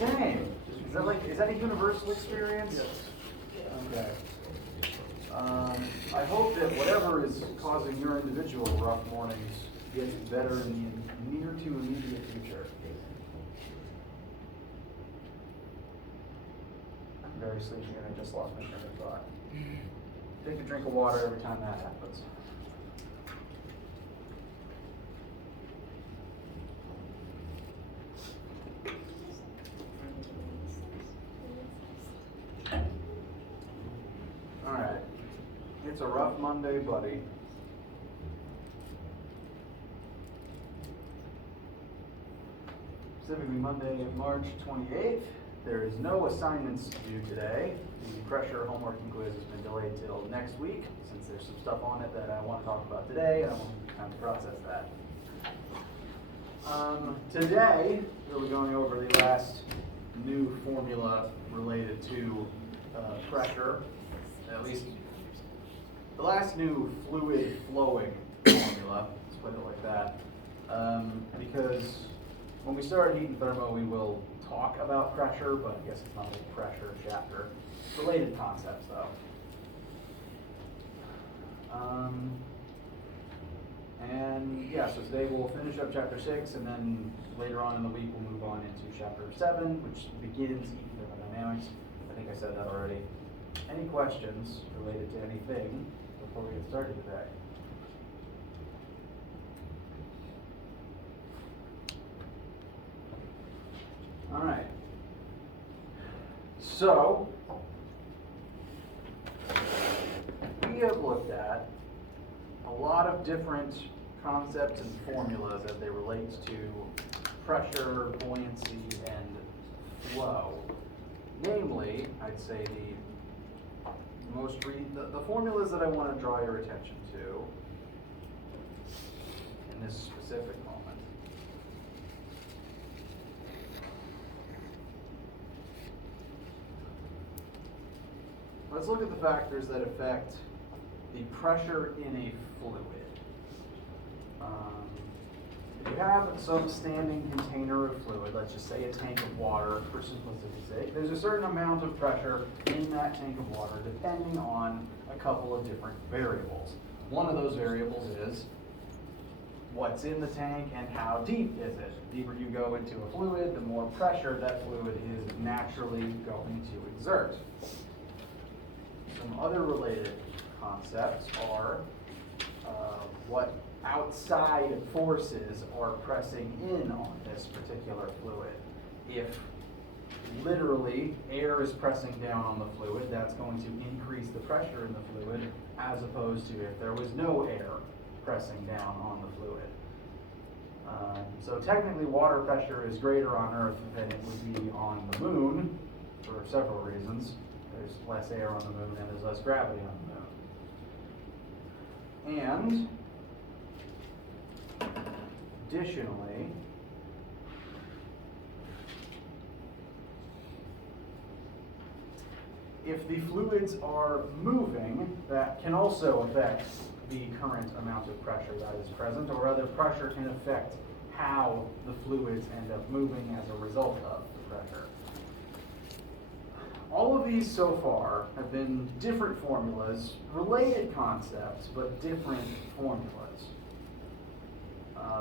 Same. Is that a universal experience? Yes. Okay. I hope that whatever is causing your individual rough mornings gets better in the near to immediate future. I'm very sleepy and I just lost my train of thought. Take a drink of water every time that happens. Alright. It's a rough Monday, buddy. Specifically Monday, March 28th. There is no assignments due today. The pressure homework and quiz has been delayed till next week, since there's some stuff on it that I want to talk about today, and I want time to process that. Today, we'll be going over the last new formula related to pressure, at least the last new fluid flowing formula, let's put it like that, because when we start heat and thermo, we will talk about pressure, but I guess it's not a pressure chapter. Related concepts, though. And yeah, so today we'll finish up chapter 6, and then later on in the week we'll move on into chapter 7, which begins heat and thermodynamics. I think I said that already. Any questions related to anything before we get started today? All right. So, we have looked at a lot of different concepts and formulas as they relate to pressure, buoyancy, and flow. Namely, I'd say the formulas that I want to draw your attention to in this specific moment. Let's look at the factors that affect the pressure in a fluid. If you have some standing container of fluid, let's just say a tank of water for simplicity's sake, there's a certain amount of pressure in that tank of water depending on a couple of different variables. One of those variables is what's in the tank and how deep is it. The deeper you go into a fluid, the more pressure that fluid is naturally going to exert. Some other related concepts are what outside forces are pressing in on this particular fluid. If literally air is pressing down on the fluid, that's going to increase the pressure in the fluid, as opposed to if there was no air pressing down on the fluid. So technically water pressure is greater on Earth than it would be on the moon for several reasons. There's less air on the moon and there's less gravity on the moon. And additionally, if the fluids are moving, that can also affect the current amount of pressure that is present, or other pressure can affect how the fluids end up moving as a result of the pressure. All of these so far have been different formulas, related concepts, but different formulas.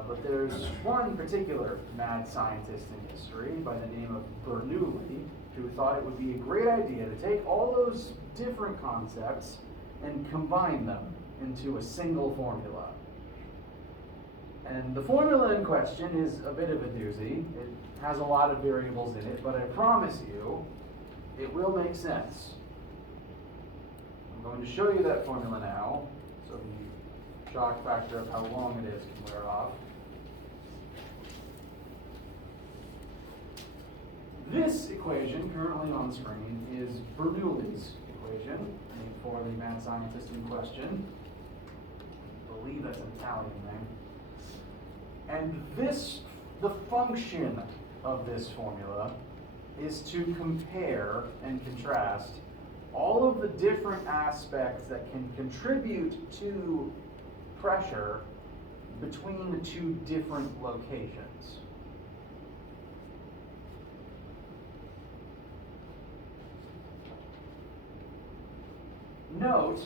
But there's one particular mad scientist in history by the name of Bernoulli who thought it would be a great idea to take all those different concepts and combine them into a single formula. And the formula in question is a bit of a doozy. It has a lot of variables in it, but I promise you, it will make sense. I'm going to show you that formula now, so the shock factor of how long it is can wear off. This equation, currently on the screen, is Bernoulli's equation, named for the mad scientist in question. I believe that's an Italian name. And the function of this formula is to compare and contrast all of the different aspects that can contribute to pressure between the two different locations. note,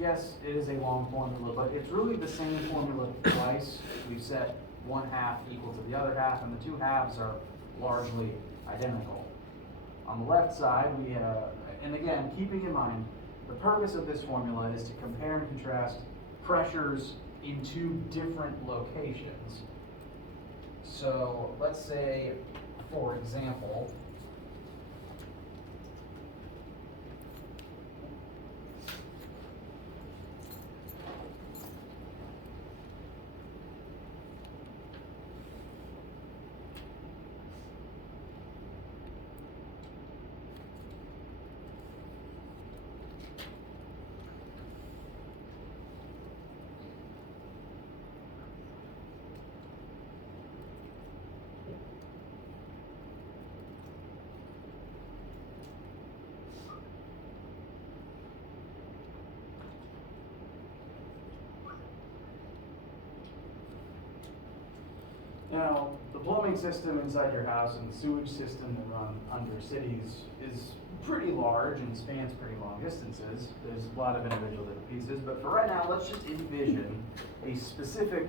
yes, it is a long formula, but it's really the same formula twice. We've set one half equal to the other half, and the two halves are largely identical. On the left side, we have, and again, keeping in mind, the purpose of this formula is to compare and contrast pressures in two different locations. So let's say, for example, now, the plumbing system inside your house and the sewage system that run under cities is pretty large and spans pretty long distances. There's a lot of individual little pieces, but for right now, let's just envision a specific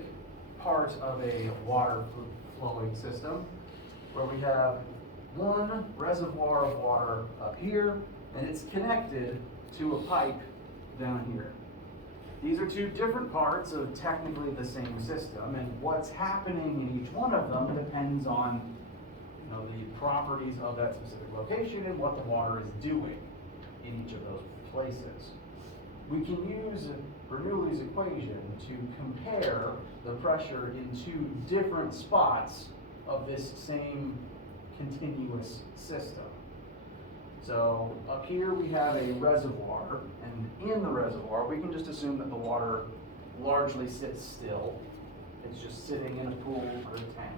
part of a water flowing system where we have one reservoir of water up here, and it's connected to a pipe down here. These are two different parts of technically the same system, and what's happening in each one of them depends on, the properties of that specific location and what the water is doing in each of those places. We can use Bernoulli's equation to compare the pressure in two different spots of this same continuous system. So up here we have a reservoir, and in the reservoir we can just assume that the water largely sits still. It's just sitting in a pool or a tank.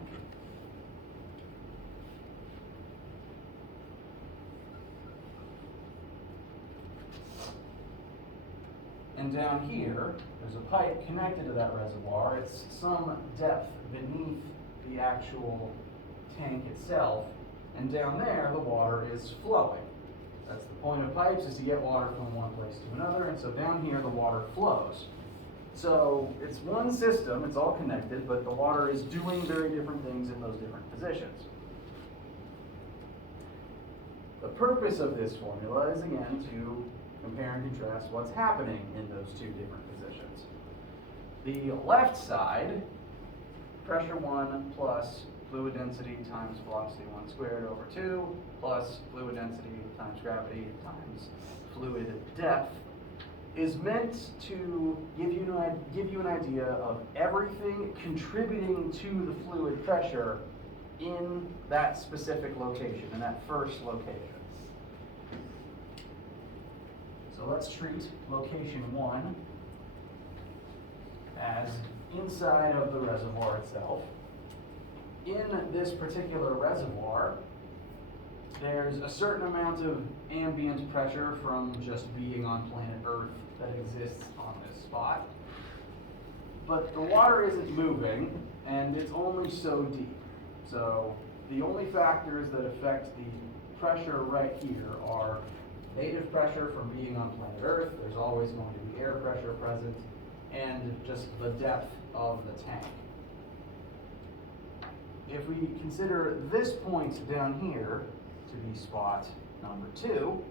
And down here, there's a pipe connected to that reservoir. It's some depth beneath the actual tank itself, and down there the water is flowing. That's the point of pipes, is to get water from one place to another, and so down here the water flows. So it's one system, it's all connected, but the water is doing very different things in those different positions. The purpose of this formula is, again, to compare and contrast what's happening in those two different positions. The left side, pressure 1 plus fluid density times velocity 1 squared over 2 plus fluid density times gravity times fluid depth, is meant to give you an idea of everything contributing to the fluid pressure in that specific location, in that first location. So let's treat location 1 as inside of the reservoir itself. In this particular reservoir, there's a certain amount of ambient pressure from just being on planet Earth that exists on this spot. But the water isn't moving, and it's only so deep. So the only factors that affect the pressure right here are native pressure from being on planet Earth, there's always going to be air pressure present, and just the depth of the tank. If we consider this point down here to be spot number 2,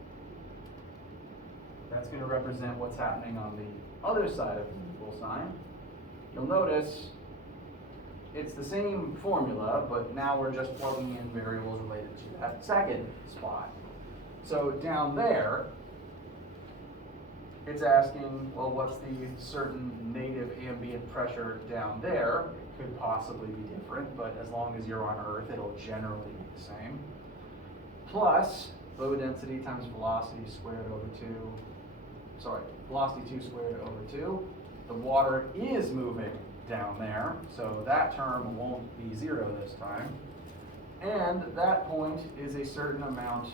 that's going to represent what's happening on the other side of the equal sign. You'll notice it's the same formula, but now we're just plugging in variables related to that second spot. So down there, it's asking, well, what's the certain native ambient pressure down there? It could possibly be different, but as long as you're on Earth, it'll generally be the same. Plus fluid density times velocity squared over 2, velocity 2 squared over 2. The water is moving down there, so that term won't be 0 this time. And that point is a certain amount,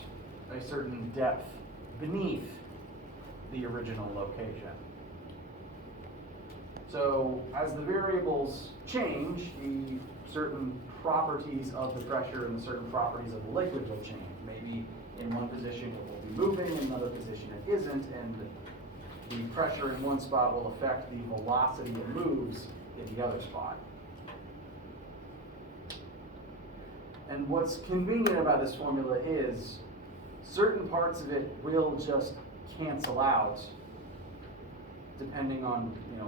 a certain depth beneath the original location. So as the variables change, the certain properties of the pressure and the certain properties of the liquid will change. Maybe in one position it will be moving, in another position it isn't, and the pressure in one spot will affect the velocity it moves in the other spot. And what's convenient about this formula is certain parts of it will just cancel out depending on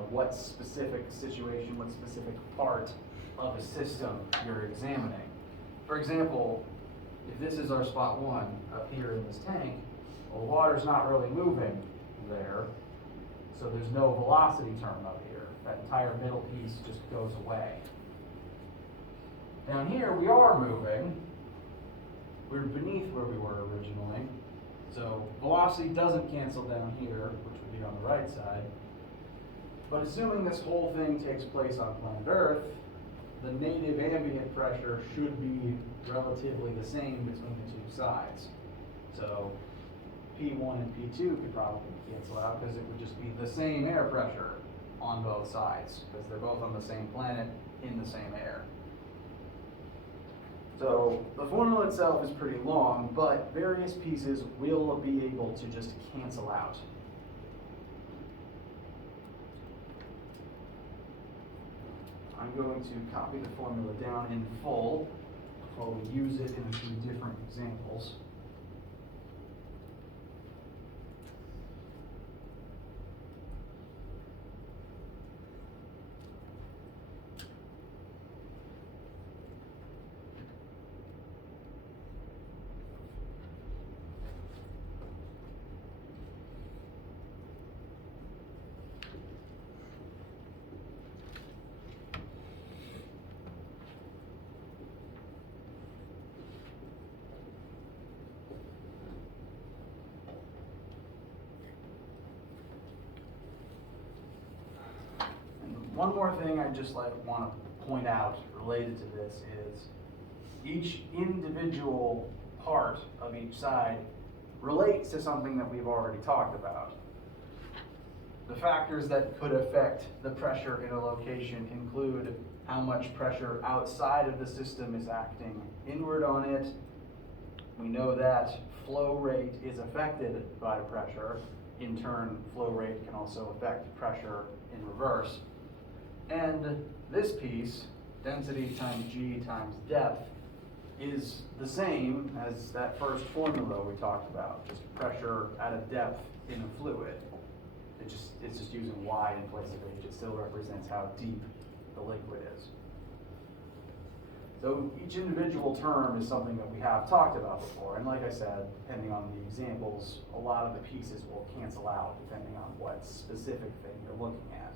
what specific situation, what specific part of a system you're examining. For example, if this is our spot 1 up here in this tank, well, the water's not really moving there, so there's no velocity term up here. That entire middle piece just goes away. Down here we are moving. We're beneath where we were originally, so velocity doesn't cancel down here, which would be on the right side. But assuming this whole thing takes place on planet Earth, the native ambient pressure should be relatively the same between the two sides. So P1 and P2 could probably cancel out because it would just be the same air pressure on both sides because they're both on the same planet in the same air. So the formula itself is pretty long, but various pieces will be able to just cancel out. I'm going to copy the formula down in full before we use it in a few different examples. One more thing I just want to point out related to this is each individual part of each side relates to something that we've already talked about. The factors that could affect the pressure in a location include how much pressure outside of the system is acting inward on it. We know that flow rate is affected by pressure. In turn, flow rate can also affect pressure in reverse. And this piece, density times G times depth, is the same as that first formula we talked about, just pressure at a depth in a fluid. It's just using Y in place of H. It still represents how deep the liquid is. So each individual term is something that we have talked about before, and like I said, depending on the examples, a lot of the pieces will cancel out depending on what specific thing you're looking at.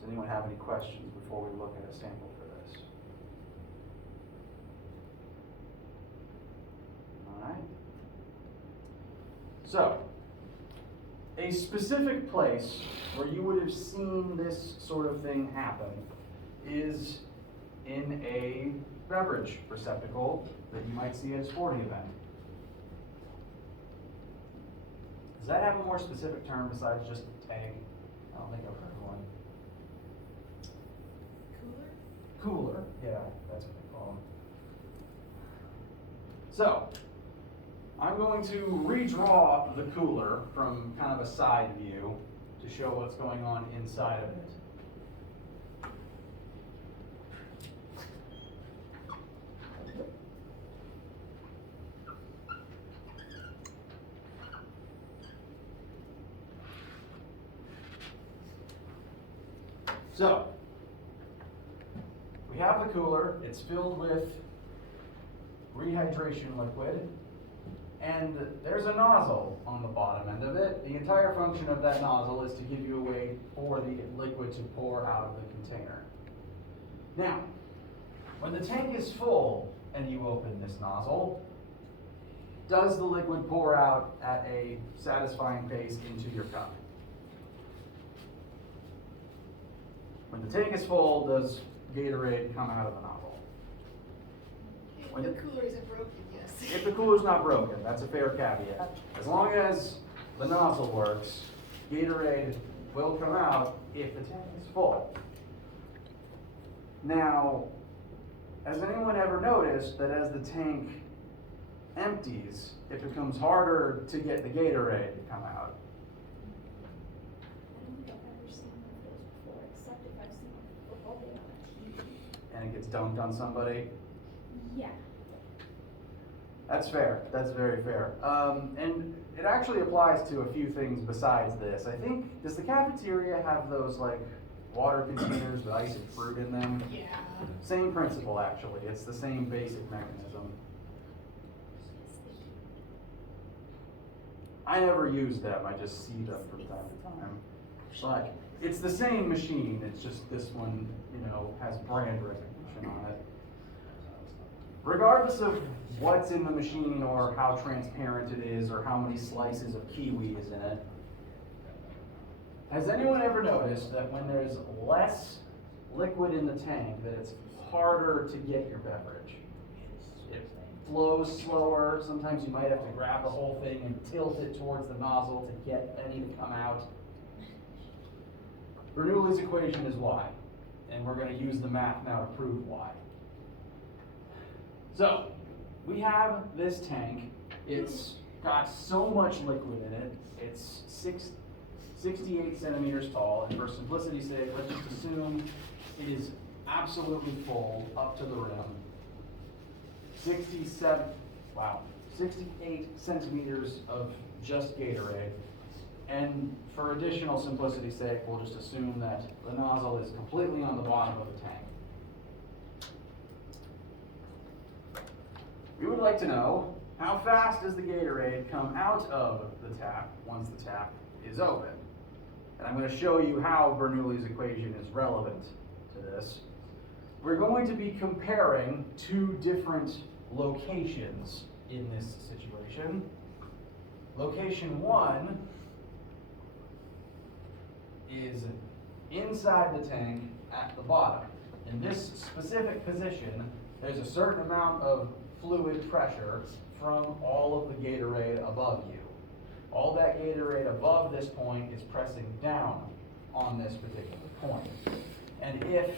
Does anyone have any questions before we look at a sample for this? All right. So, a specific place where you would have seen this sort of thing happen is in a beverage receptacle that you might see at a sporting event. Does that have a more specific term besides just tank? I don't think I've heard one. Cooler, yeah, that's what they call them. So, I'm going to redraw the cooler from kind of a side view to show what's going on inside of it. So, we have the cooler, it's filled with rehydration liquid, and there's a nozzle on the bottom end of it. The entire function of that nozzle is to give you a way for the liquid to pour out of the container. Now, when the tank is full and you open this nozzle, does the liquid pour out at a satisfying pace into your cup? When the tank is full, does Gatorade come out of the nozzle? If the cooler isn't broken, yes. If the cooler's not broken, that's a fair caveat. As long as the nozzle works, Gatorade will come out if the tank is full. Now, has anyone ever noticed that as the tank empties, it becomes harder to get the Gatorade to come out? I don't think I've ever seen one of those before, except if I've seen a football game on TV. And it gets dunked on somebody? Yeah. That's fair. That's very fair. And it actually applies to a few things besides this. I think, does the cafeteria have those like water containers with ice and fruit in them? Yeah. Same principle, actually. It's the same basic mechanism. I never use them. I just see them from time to time. But it's the same machine. It's just this one, has brand recognition on it. Regardless of what's in the machine or how transparent it is or how many slices of kiwi is in it, has anyone ever noticed that when there's less liquid in the tank that it's harder to get your beverage? It flows slower. Sometimes you might have to grab the whole thing and tilt it towards the nozzle to get any to come out. Bernoulli's equation is why, and we're going to use the math now to prove why. So, we have this tank. It's got so much liquid in it. It's 68 centimeters tall, and for simplicity's sake, let's just assume it is absolutely full up to the rim. 68 centimeters of just Gatorade. And for additional simplicity's sake, we'll just assume that the nozzle is completely on the bottom of the tank. We would like to know, how fast does the Gatorade come out of the tap once the tap is open? And I'm going to show you how Bernoulli's equation is relevant to this. We're going to be comparing two different locations in this situation. Location 1 is inside the tank at the bottom. In this specific position, there's a certain amount of fluid pressure from all of the Gatorade above you. All that Gatorade above this point is pressing down on this particular point. And if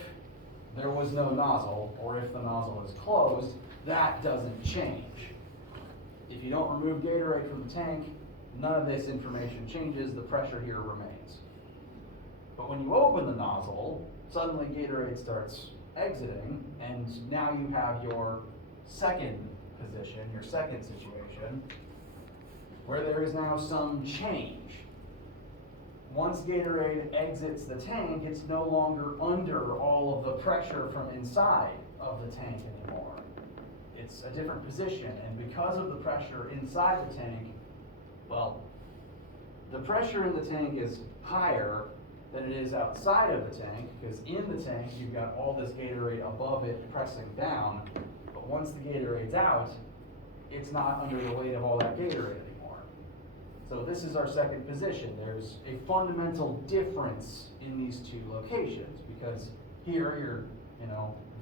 there was no nozzle, or if the nozzle is closed, that doesn't change. If you don't remove Gatorade from the tank, none of this information changes, the pressure here remains. But when you open the nozzle, suddenly Gatorade starts exiting, and now you have your second position, your second situation, where there is now some change. Once Gatorade exits the tank, it's no longer under all of the pressure from inside of the tank anymore. It's a different position, and because of the pressure inside the tank, well, the pressure in the tank is higher than it is outside of the tank, because in the tank you've got all this Gatorade above it pressing down, but once the Gatorade's out, it's not under the weight of all that Gatorade anymore. So this is our second position. There's a fundamental difference in these two locations, because here you're,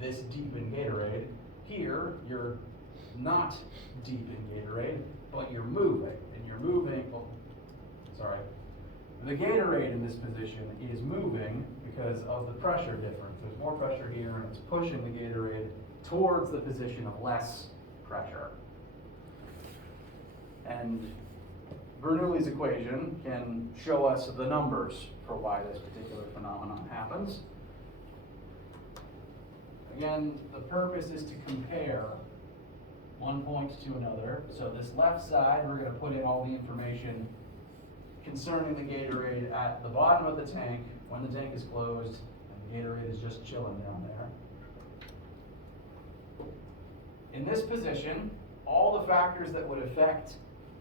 this deep in Gatorade. Here you're not deep in Gatorade, but you're moving, and you're moving, the Gatorade in this position is moving because of the pressure difference. There's more pressure here, and it's pushing the Gatorade towards the position of less pressure. And Bernoulli's equation can show us the numbers for why this particular phenomenon happens. Again, the purpose is to compare one point to another. So this left side, we're going to put in all the information concerning the Gatorade at the bottom of the tank when the tank is closed and the Gatorade is just chilling down there. In this position, all the factors that would affect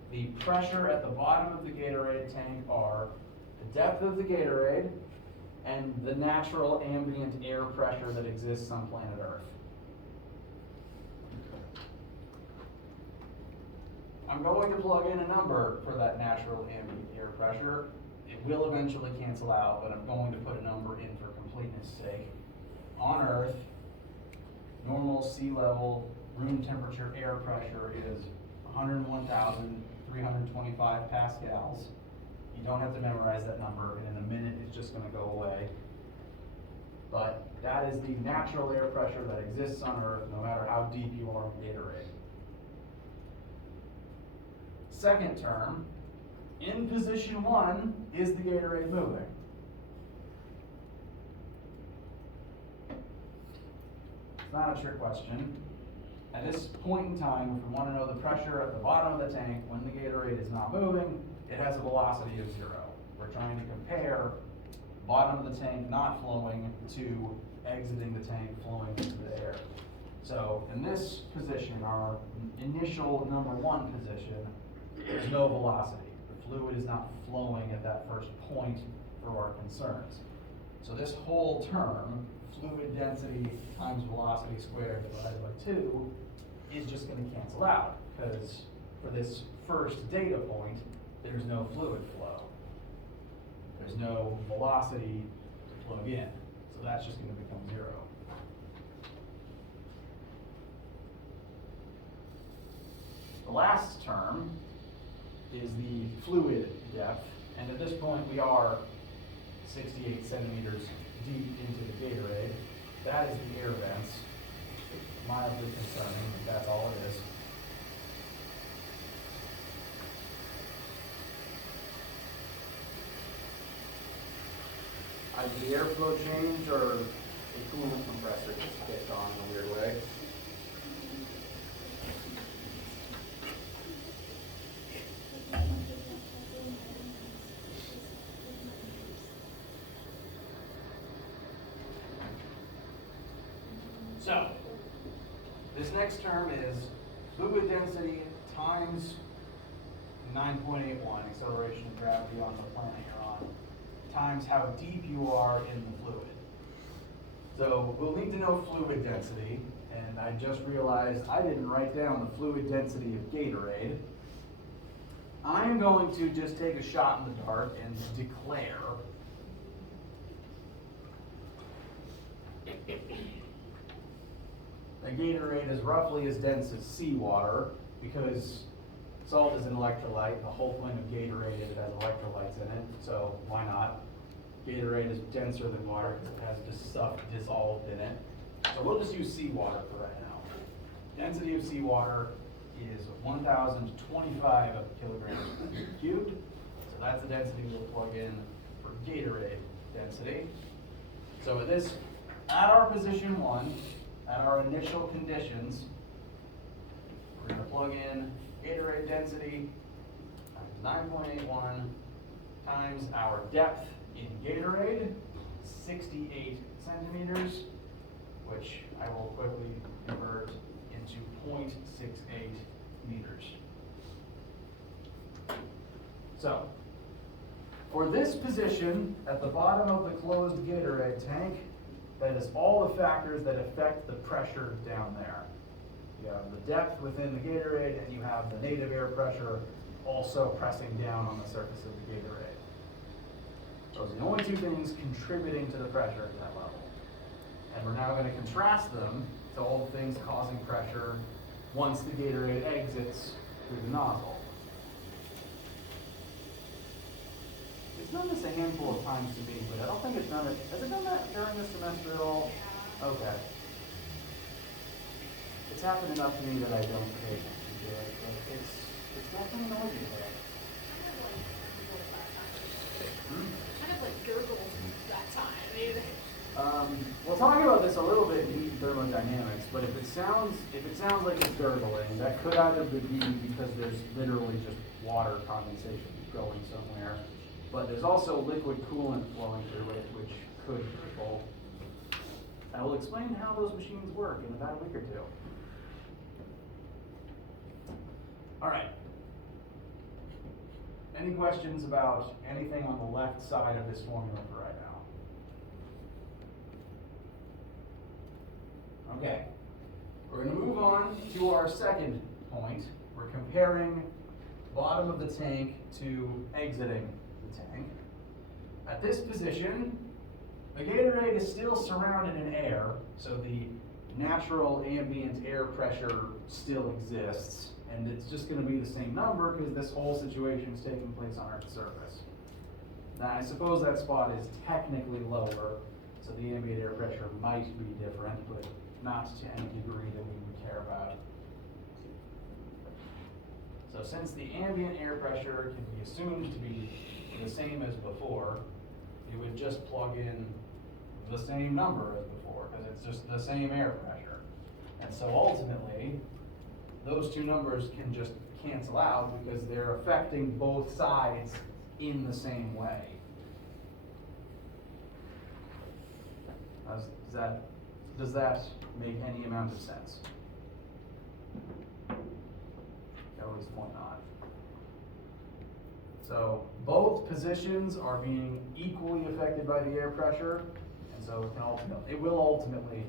the pressure at the bottom of the Gatorade tank are the depth of the Gatorade and the natural ambient air pressure that exists on planet Earth. I'm going to plug in a number for that natural ambient air pressure. It will eventually cancel out, but I'm going to put a number in for completeness sake. On Earth, normal sea level room temperature air pressure is 101,325 pascals. You don't have to memorize that number, and in a minute it's just gonna go away. But that is the natural air pressure that exists on Earth, no matter how deep you are in Gatorade. Second term, in position 1, is the Gatorade moving? It's not a trick question. At this point in time, if we want to know the pressure at the bottom of the tank when the Gatorade is not moving, it has a velocity of 0. We're trying to compare bottom of the tank not flowing to exiting the tank flowing into the air. So in this position, our initial number 1 position, there's no velocity. The fluid is not flowing at that first point for our concerns. So this whole term, fluid density times velocity squared divided by 2, is just going to cancel out, because for this first data point, there's no fluid flow. There's no velocity to plug in. So that's just going to become 0. The last term is the fluid depth, and at this point we are 68 centimeters deep into the Gatorade. That is the air vents. Mildly concerning, but that's all it is. Did the airflow change, or the coolant compressor just kicked on in a weird way? So, this next term is fluid density times 9.81, acceleration of gravity on the planet you're on, times how deep you are in the fluid. So we'll need to know fluid density, and I just realized I didn't write down the fluid density of Gatorade. I'm going to just take a shot in the dark and declare that Gatorade is roughly as dense as seawater, because salt is an electrolyte. The whole point of Gatorade is it has electrolytes in it, so why not? Gatorade is denser than water because it has just stuff dissolved in it. So we'll just use seawater for right now. Density of seawater is 1,025 kilograms cubed. So that's the density we'll plug in for Gatorade density. So with this, at our position 1, at our initial conditions, we're going to plug in Gatorade density times 9.81 times our depth in Gatorade, 68 centimeters, which I will quickly convert into 0.68 meters. So, for this position at the bottom of the closed Gatorade tank, that is all the factors that affect the pressure down there. You have the depth within the Gatorade, and you have the native air pressure also pressing down on the surface of the Gatorade. Those are the only 2 things contributing to the pressure at that level. And we're now going to contrast them to all the things causing pressure once the Gatorade exits through the nozzle. It's done this a handful of times to me, but I don't think it's done it. Has it done that during the semester at all? Okay. It's happened enough to me that I don't pay attention to it, but it's definitely noisy today. Kind of like gurgled that time. We'll talk about this a little bit in thermodynamics, but if it sounds like it's gurgling, that could either be because there's literally just water condensation going somewhere, but there's also liquid coolant flowing through it, which could gurgle. I will explain how those machines work in about a week or 2. All right. Any questions about anything on the left side of this formula for right now? Okay. We're going to move on to our second point. We're comparing bottom of the tank to exiting the tank. At this position, the Gatorade is still surrounded in air, so the natural ambient air pressure still exists, and it's just going to be the same number because this whole situation is taking place on Earth's surface. Now, I suppose that spot is technically lower, so the ambient air pressure might be different, but not to any degree that we would care about. So since the ambient air pressure can be assumed to be the same as before, you would just plug in the same number as before, because it's just the same air pressure. And so ultimately, those two numbers can just cancel out because they're affecting both sides in the same way. Does that make any amount of sense? At least point not. So both positions are being equally affected by the air pressure, and so it will ultimately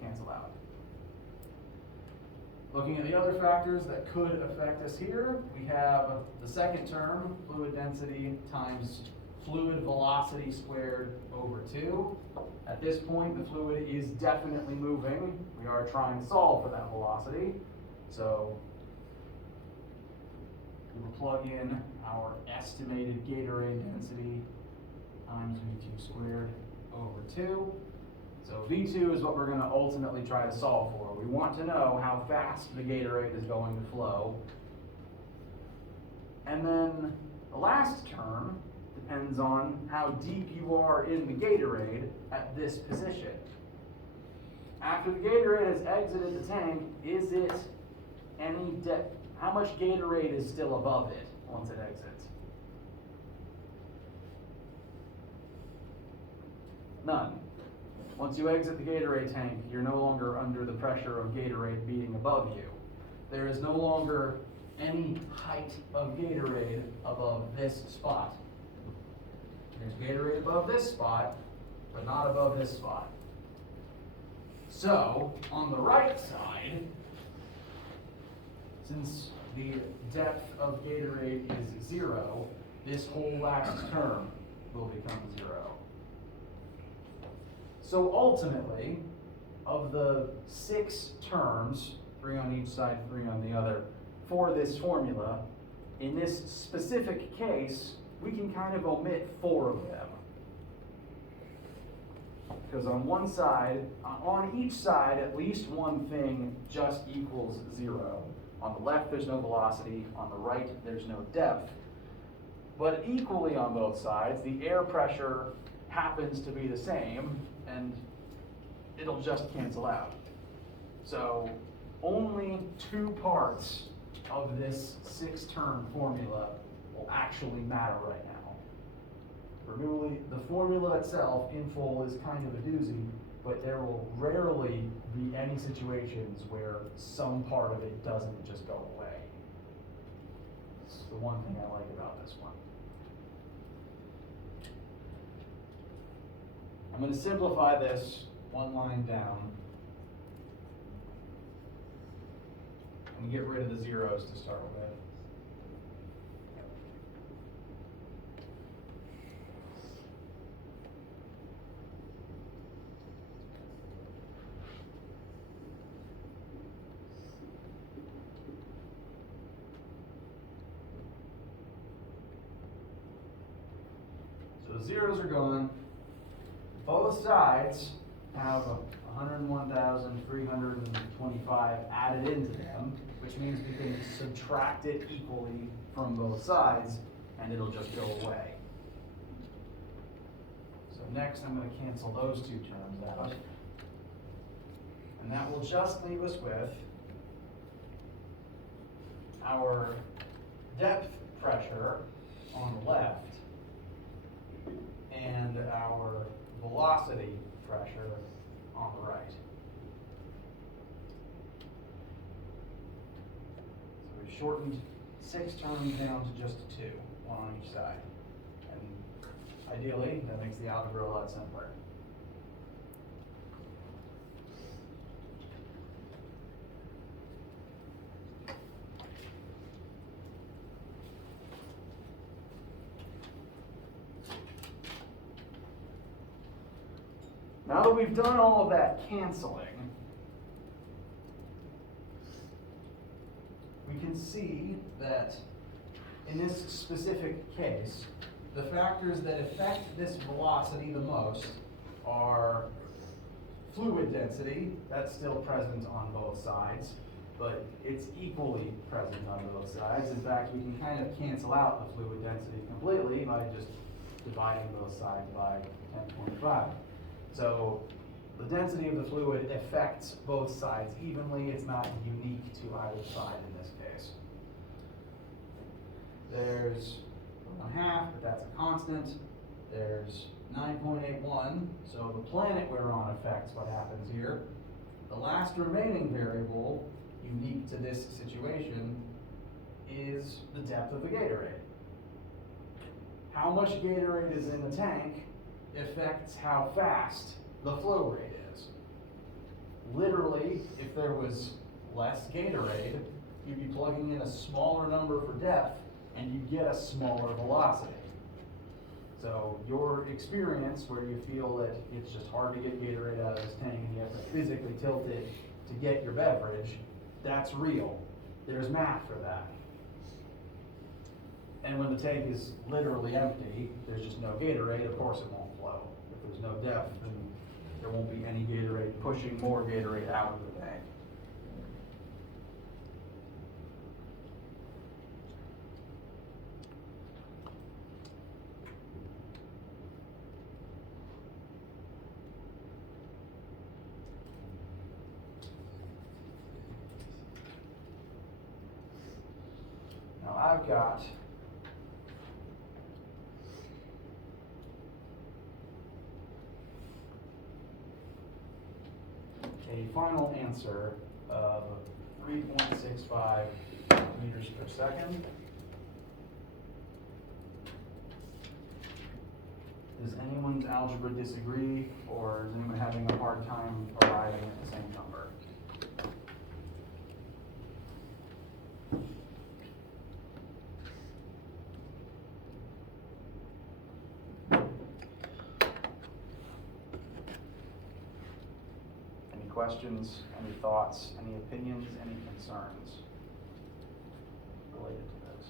cancel out. Looking at the other factors that could affect us here, we have the second term, fluid density times fluid velocity squared over 2. At this point, the fluid is definitely moving. We are trying to solve for that velocity. So we will plug in our estimated Gatorade density times V2 squared over 2. So V2 is what we're going to ultimately try to solve for. We want to know how fast the Gatorade is going to flow. And then the last term depends on how deep you are in the Gatorade at this position. After the Gatorade has exited the tank, is it any depth? How much Gatorade is still above it once it exits? None. Once you exit the Gatorade tank, you're no longer under the pressure of Gatorade beating above you. There is no longer any height of Gatorade above this spot. There's Gatorade above this spot, but not above this spot. So, on the right side, since the depth of Gatorade is 0, this whole last term will become 0. So ultimately, of the 6 terms, 3 on each side, 3 on the other, for this formula, in this specific case, we can kind of omit 4 of them. Because on one side, on each side, at least one thing just equals 0. On the left, there's no velocity. On the right, there's no depth. But equally on both sides, the air pressure happens to be the same, and it'll just cancel out. So only 2 parts of this 6-term formula will actually matter right now. Bernoulli, the formula itself in full is kind of a doozy, but there will rarely be any situations where some part of it doesn't just go away. It's the one thing I like about this one. I'm going to simplify this one line down and get rid of the zeros to start with. So the zeros are gone. Both sides have 101,325 added into them, which means we can subtract it equally from both sides, and it'll just go away. So next I'm going to cancel those 2 terms out. And that will just leave us with our depth pressure on the left and our velocity pressure on the right. So we've shortened 6 terms down to just 2, 1 on each side. And ideally, that makes the algebra a lot simpler. Now that we've done all of that canceling, we can see that in this specific case, the factors that affect this velocity the most are fluid density, that's still present on both sides, but it's equally present on both sides. In fact, we can kind of cancel out the fluid density completely by just dividing both sides by 10.5. So the density of the fluid affects both sides evenly. It's not unique to either side in this case. There's 1/2, but that's a constant. There's 9.81, so the planet we're on affects what happens here. The last remaining variable, unique to this situation, is the depth of the Gatorade. How much Gatorade is in the tank affects how fast the flow rate is. Literally, if there was less Gatorade, you'd be plugging in a smaller number for depth and you get a smaller velocity. So your experience where you feel that it's just hard to get Gatorade out of this tank and you have to physically tilt it to get your beverage, that's real. There's math for that. And when the tank is literally empty, there's just no Gatorade, of course it won't flow. If there's no depth, then there won't be any Gatorade pushing more Gatorade out of the tank. Now I've got a final answer of 3.65 meters per second. Does anyone's algebra disagree, or is anyone having a hard time arriving at the same number? Any questions, any thoughts, any opinions, any concerns related to this?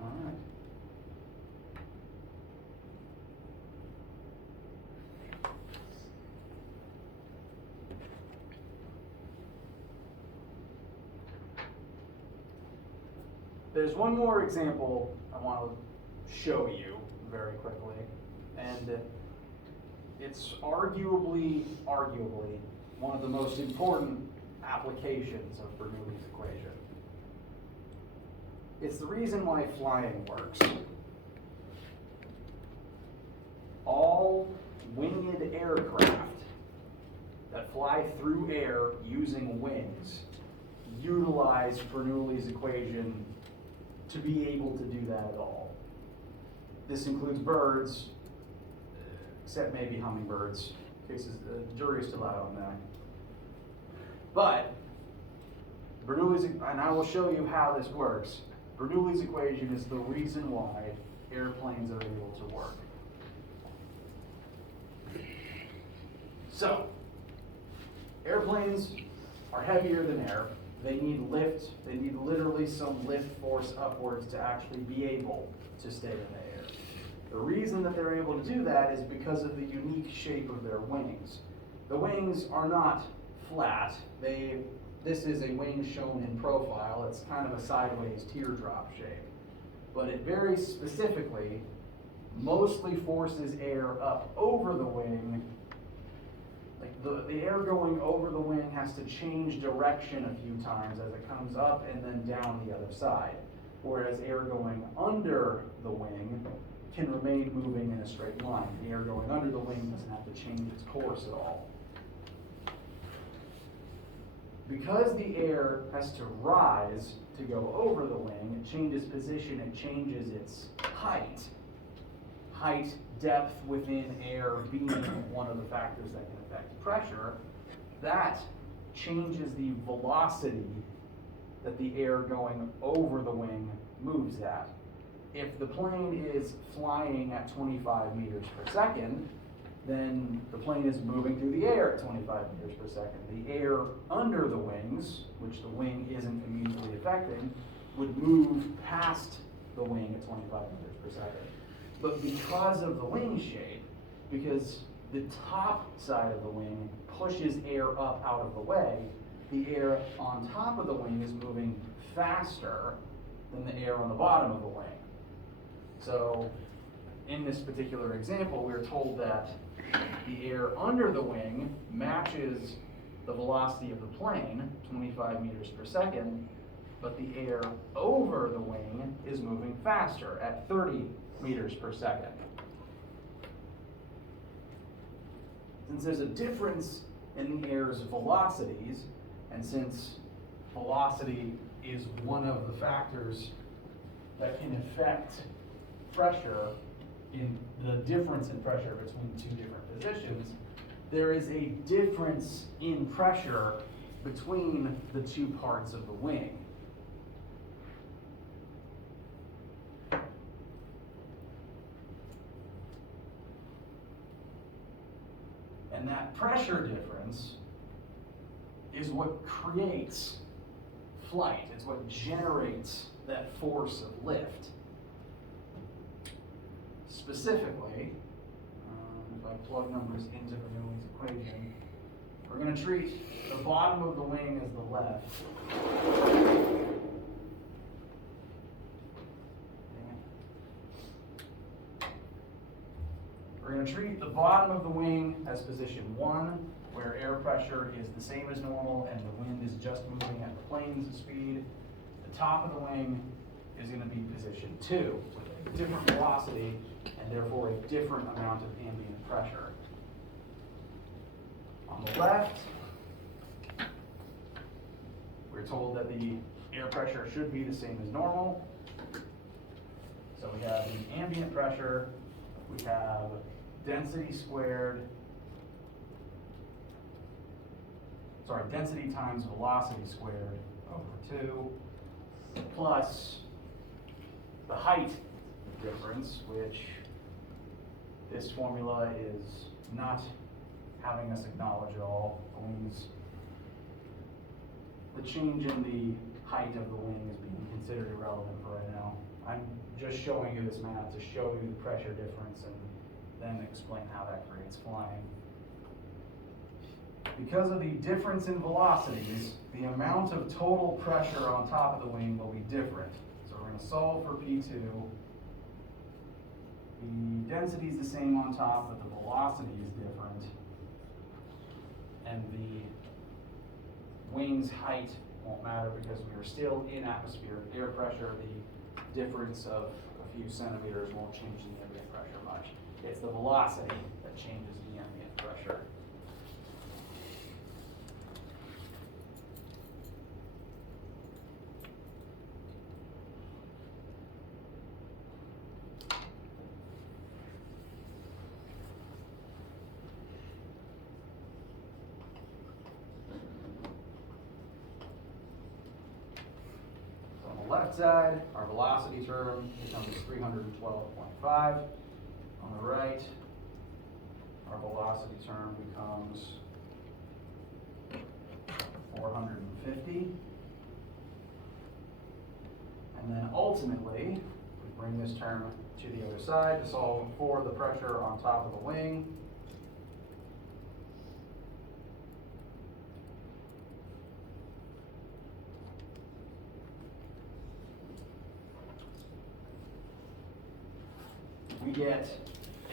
All right. There's one more example I want to show you very quickly, and it's arguably one of the most important applications of Bernoulli's equation. It's the reason why flying works. All winged aircraft that fly through air using wings utilize Bernoulli's equation to be able to do that at all. This includes birds, except maybe hummingbirds, cases the jury's still out on that. But Bernoulli's, and I will show you how this works. Bernoulli's equation is the reason why airplanes are able to work. So, airplanes are heavier than air. They need lift. They need literally some lift force upwards to actually be able to stay in the air. The reason that they're able to do that is because of the unique shape of their wings. The wings are not flat. This is a wing shown in profile. It's kind of a sideways teardrop shape. But it very specifically mostly forces air up over the wing. Like the air going over the wing has to change direction a few times as it comes up and then down the other side. Whereas air going under the wing can remain moving in a straight line. The air going under the wing doesn't have to change its course at all. Because the air has to rise to go over the wing, it changes position, it changes its height. Height, depth within air being one of the factors that can affect pressure, that changes the velocity that the air going over the wing moves at. If the plane is flying at 25 meters per second, then the plane is moving through the air at 25 meters per second. The air under the wings, which the wing isn't immediately affecting, would move past the wing at 25 meters per second. But because of the wing shape, because the top side of the wing pushes air up out of the way, the air on top of the wing is moving faster than the air on the bottom of the wing. So in this particular example, we're told that the air under the wing matches the velocity of the plane, 25 meters per second, but the air over the wing is moving faster at 30 meters per second. Since there's a difference in the air's velocities, and since velocity is one of the factors that can affect pressure, in the difference in pressure between two different positions, there is a difference in pressure between the two parts of the wing. And that pressure difference is what creates flight. It's what generates that force of lift. Specifically, if I plug numbers into Bernoulli's equation, we're going to treat the bottom of the wing as the left. We're going to treat the bottom of the wing as position 1, where air pressure is the same as normal and the wind is just moving at the plane's speed. The top of the wing is going to be position 2, with a different velocity and therefore a different amount of ambient pressure. On the left, we're told that the air pressure should be the same as normal. So we have the ambient pressure, we have density times velocity squared over 2, plus the height difference, which this formula is not having us acknowledge at all. The change in the height of the wing is being considered irrelevant for right now. I'm just showing you this math to show you the pressure difference and then explain how that creates flying. Because of the difference in velocities, the amount of total pressure on top of the wing will be different. So we're going to solve for P2. The density is the same on top, but the velocity is different. And the wing's height won't matter because we are still in atmospheric air pressure. The difference of a few centimeters won't change the ambient pressure much. It's the velocity that changes the ambient pressure. Left side, our velocity term becomes 312.5. On the right, our velocity term becomes 450. And then ultimately, we bring this term to the other side to solve for the pressure on top of the wing. We get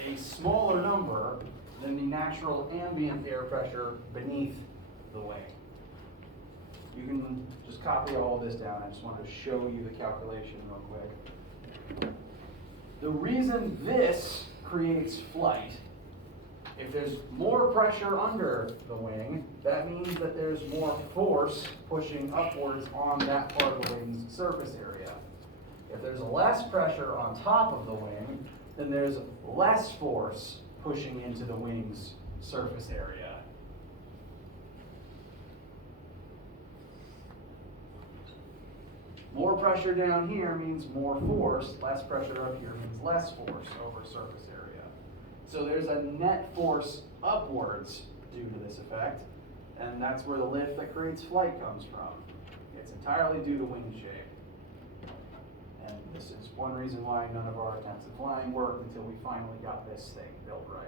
a smaller number than the natural ambient air pressure beneath the wing. You can just copy all of this down. I just wanted to show you the calculation real quick. The reason this creates flight, if there's more pressure under the wing, that means that there's more force pushing upwards on that part of the wing's surface area. If there's less pressure on top of the wing, then there's less force pushing into the wing's surface area. More pressure down here means more force, less pressure up here means less force over surface area. So there's a net force upwards due to this effect, and that's where the lift that creates flight comes from. It's entirely due to wind shape. And this is one reason why none of our attempts at flying worked until we finally got this thing built right.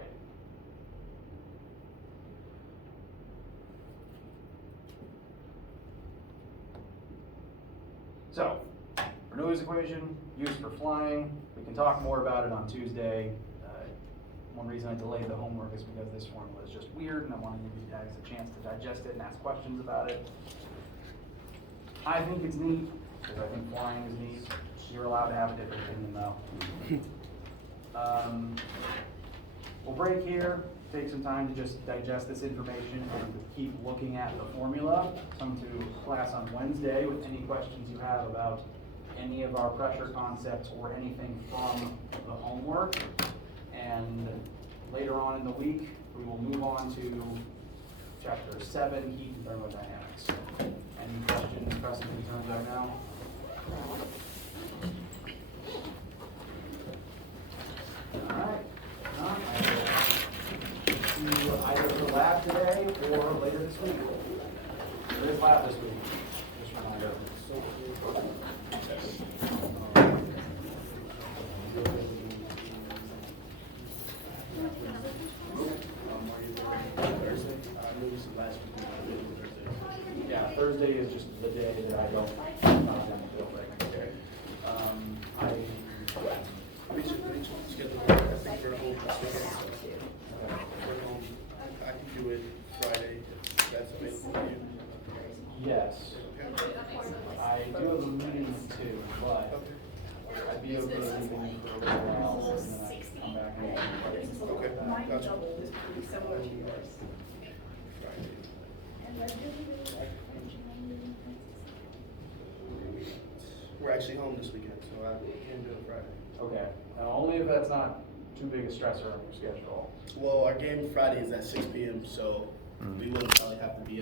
So, Bernoulli's equation, used for flying. We can talk more about it on Tuesday. One reason I delayed the homework is because this formula is just weird, and I want to give you guys a chance to digest it and ask questions about it. I think it's neat, because I think flying is neat. You're allowed to have a different opinion, though. We'll break here, take some time to just digest this information and keep looking at the formula. Come to class on Wednesday with any questions you have about any of our pressure concepts or anything from the homework. And later on in the week, we will move on to chapter 7, heat and thermodynamics. Any questions, pressing concerns right now? All right. I will see you either for lab today or later this week. There is lab this week, just a reminder. Yeah, Thursday is just the day that I don't feel like. Okay. We should schedule, I think, for a whole weekend. I can do it Friday, if that's available to you. Yes, I do have a meeting too, but I'd be okay leaving for a little while and then I can come back and. Okay, Mine gotcha. double is pretty similar to yours. Friday. And I really, really like We're actually home this weekend, so I can do it Friday. Okay, now only if that's not too big a stressor on your schedule. Well, our game Friday is at 6 p.m., so we wouldn't probably have to be